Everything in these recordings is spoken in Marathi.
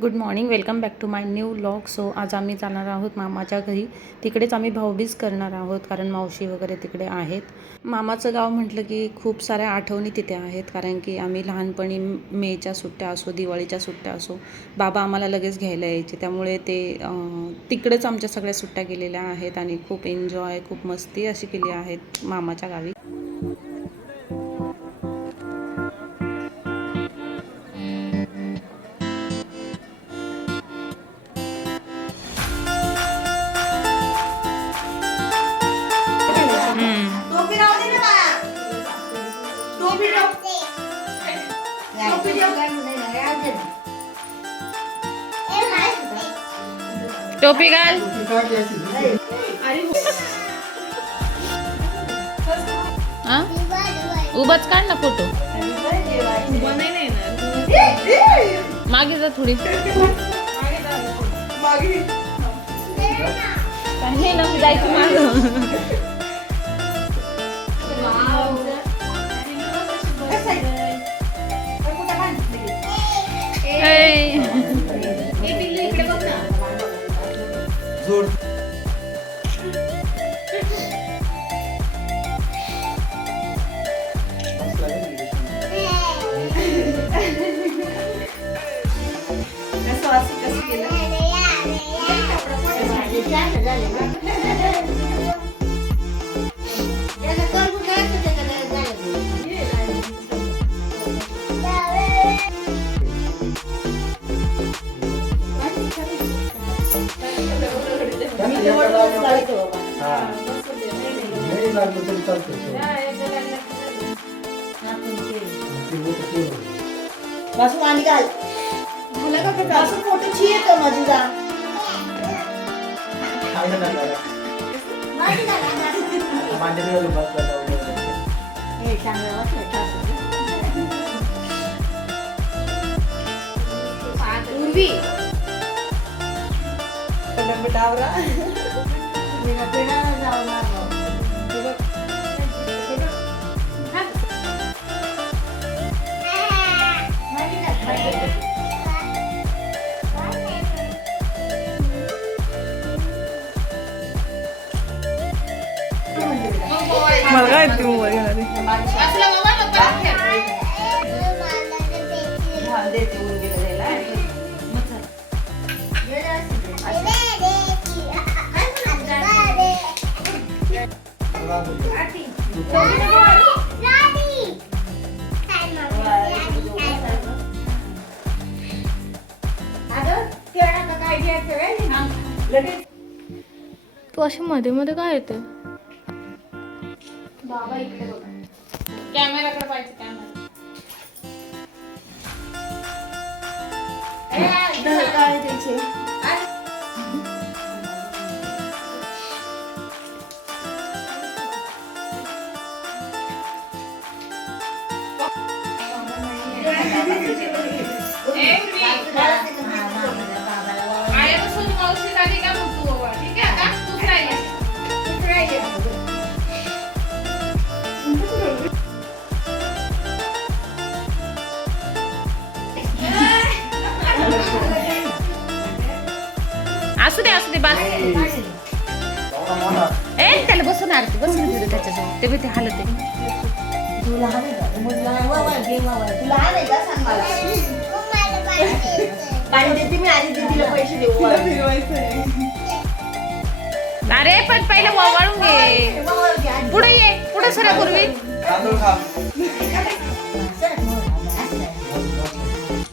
Good morning, welcome back to my new vlog. So आज आम्ही जाणार आहोत मामाच्या घरी. तिकडेच आम्ही भाऊबीज करणार आहोत कारण मावशी वगैरे तिकडे आहेत. मामाचं गाव म्हटलं की खूप साऱ्या आठवणी तिथे आहेत, कारण की आम्ही लहानपणी मेच्या सुट्ट्या असो, दिवाळीच्या सुट्ट्या असो, बाबा आम्हाला लगेच घ्यायला यायचे. त्यामुळे ते तिकडेच आमच्या सगळ्या सुट्ट्या गेलेल्या आहेत आणि खूप एन्जॉय, खूप मस्ती अशी केली आहेत मामाच्या गावी. टोपी घाल. उभाच काढ ना फोटो. मागे जा थोडी. जायचं माग. बसून आणि घाल झालं का बसून फोटो छी येतो मधुरा उर्वी डावरा मला काय ती मोबाईल घेणारी. तू अशी मध्ये मध्ये काय येते? बाबा इकडे बघा, कॅमेराकडे पाहिजे. काय त्याचे असू दे बस. ए त्याला बसून आरती बसून त्याच्याजवळ ते हालत आहे. तुला हवे तुला हवे का सांग मला. पाणी देते मी आधी दीदीला पैसे देऊ. अरे पण पहिलं वळून घे. पुढे ये, पुढे सरा पूर्वी.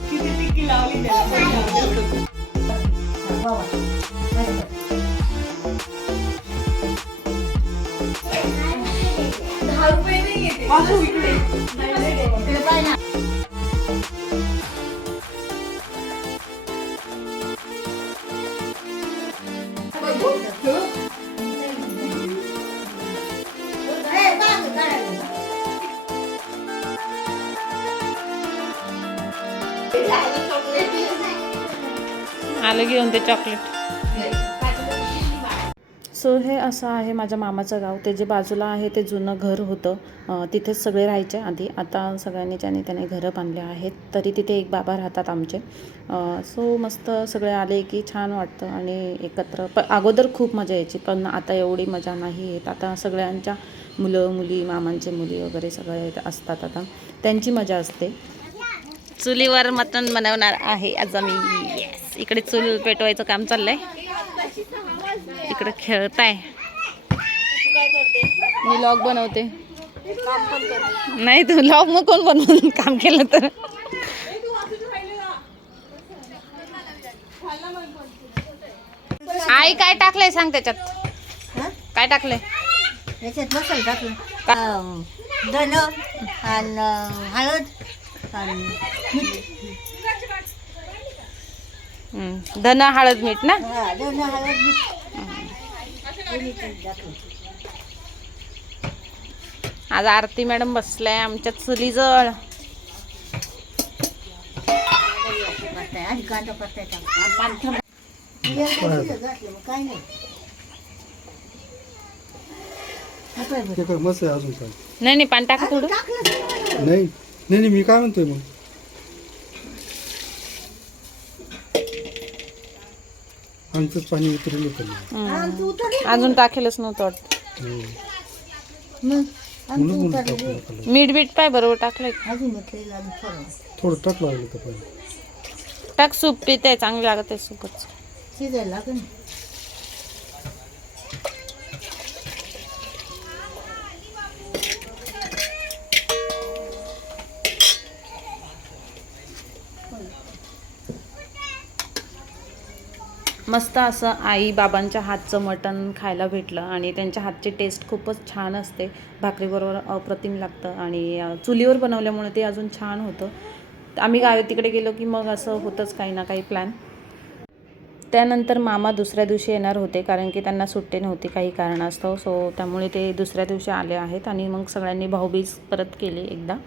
किती टिक्की लावली ₹10 नाही येते. वासू इकडे ते पाय ना. आलं घेऊन ते चॉकलेट. सो हे असं आहे माझ्या मामाचं गाव. ते जे बाजूला आहे ते जुनं घर होतं. तिथेच सगळे राहायचे आधी. आता सगळ्यांनी ज्याने त्याने घरं बांधले आहेत. तरी तिथे एक बाबा राहतात आमचे. सो मस्त सगळे आले की छान वाटतं आणि एकत्र. अगोदर खूप मजा यायची, पण आता एवढी मजा नाही येत. आता सगळ्यांच्या मुलं मुली, मामांचे मुली वगैरे सगळे असतात. आता त्यांची मजा असते. चुलीवर मटण बनवणार आहे आज आम्ही. येस, इकडे चूल पेटवायचं काम चाललंय. इकडे खेळताय. मी लॉग बनवते. नाही, तू लॉग मग कोण बनवून काम केलं तर. आई काय टाकलंय सांग त्याच्यात. काय टाकलंय? याच्यात मसाला टाकला, धन आणि हळद आणि मीठ. धन हळद मीठ ना. हा, धन हळद मीठ. आज आरती मॅडम बसलाय आमच्या चुलीजवळ. आधी कांदा परताय टाकला. काय नाही. मस्त आहे अजून काय. नाही पाणी टाका थोडं. नाही नाही मी काय म्हणतोय मग, आमचंच पाणी उतरलं होतं. अजून टाकेलच नव्हतं वाटतं. मीठ बीठ पाय बरोबर टाकलंय. थोडं टाक लागलं तर पाणी. टाक, सूप पिते चांगलं लागत आहे सूपच. शिजायला लागेल. मस्त असं आई बाबांच्या हातचं मटण खायला भेटलं आणि त्यांच्या हातची टेस्ट खूपच छान असते. भाकरीबरोबर अप्रतिम लागतं आणि चुलीवर बनवल्यामुळे ते अजून छान होतं. आम्ही गावी तिकडे गेलो की मग असं होतंच काही ना काही प्लॅन. त्यानंतर मामा दुसऱ्या दिवशी येणार होते, कारण की त्यांना सुट्टी नव्हती काही कारणास्तव. सो त्यामुळे ते दुसऱ्या दिवशी आले आहेत आणि मग सगळ्यांनी भाऊबीज परत केली एकदा.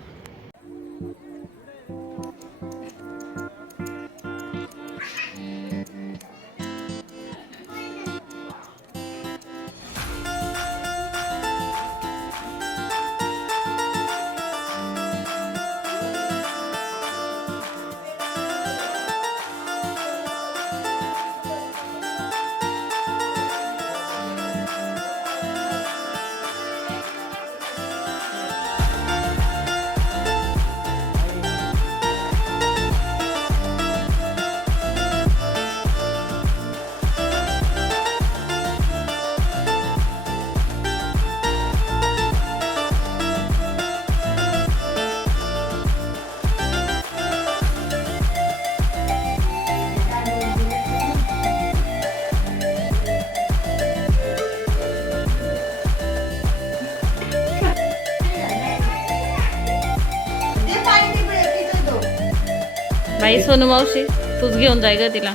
बाई सोनू मावशी, तूच घेऊन जाय ग तिला.